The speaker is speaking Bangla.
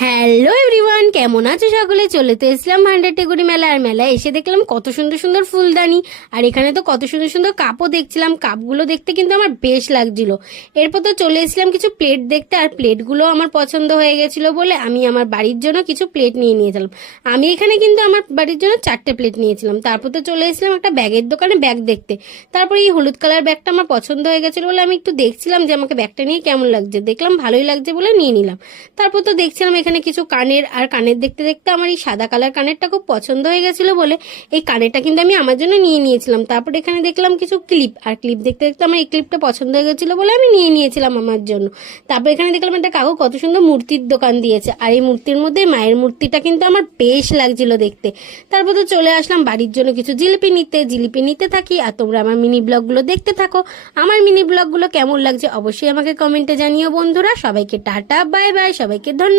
হ্যালো এভরিওয়ান, কেমন আছো সকলে? চলে তো এসলাম ভান্ডারটেগুড়ি মেলা। আর মেলায় এসে দেখলাম কত সুন্দর সুন্দর ফুলদানি, আর এখানে তো কত সুন্দর সুন্দর কাপও দেখছিলাম। কাপগুলো দেখতে কিন্তু আমার বেশ লাগছিল। এরপর তো চলে এসলাম কিছু প্লেট দেখতে, আর প্লেটগুলো আমার পছন্দ হয়ে গেছিলো বলে আমি আমার বাড়ির জন্য কিছু প্লেট নিয়ে নিয়েছিলাম। আমি এখানে কিন্তু আমার বাড়ির জন্য 4টে প্লেট নিয়েছিলাম। তারপর তো চলে এসলাম একটা ব্যাগের দোকানে ব্যাগ দেখতে। তারপরে এই হলুদ কালার ব্যাগটা আমার পছন্দ হয়ে গেছিলো বলে আমি একটু দেখছিলাম যে আমাকে ব্যাগটা নিয়ে কেমন লাগছে। দেখলাম ভালোই লাগছে বলে নিয়ে নিলাম। তারপর তো দেখছিলাম এখানে কিছু কানের, আর কানের দেখতে দেখতে আমার এই সাদা কালার কানেরটা খুব পছন্দ হয়ে গেছিল বলে এই কানেরটা কিন্তু আমি আমার জন্য নিয়ে নিয়েছিলাম। তারপর এখানে দেখলাম কিছু ক্লিপ, আর ক্লিপ দেখতে দেখতে আমার এই ক্লিপটা পছন্দ হয়ে গেছিল বলে আমি নিয়ে নিয়েছিলাম আমার জন্য। তারপর এখানে দেখলাম একটা কাকু কত সুন্দর মূর্তির দোকান দিয়েছে, আর এই মূর্তির মধ্যে মায়ের মূর্তিটা কিন্তু আমার বেশ লাগছিল দেখতে। তারপর তো চলে আসলাম বাড়ির জন্য কিছু জিলিপি নিতে থাকি। আর তোমরা আমার মিনি ব্লগগুলো দেখতে থাকো। আমার মিনি ব্লগগুলো কেমন লাগছে অবশ্যই আমাকে কমেন্টে জানিও বন্ধুরা। সবাইকে টাটা, বাই বাই, সবাইকে ধন্যবাদ।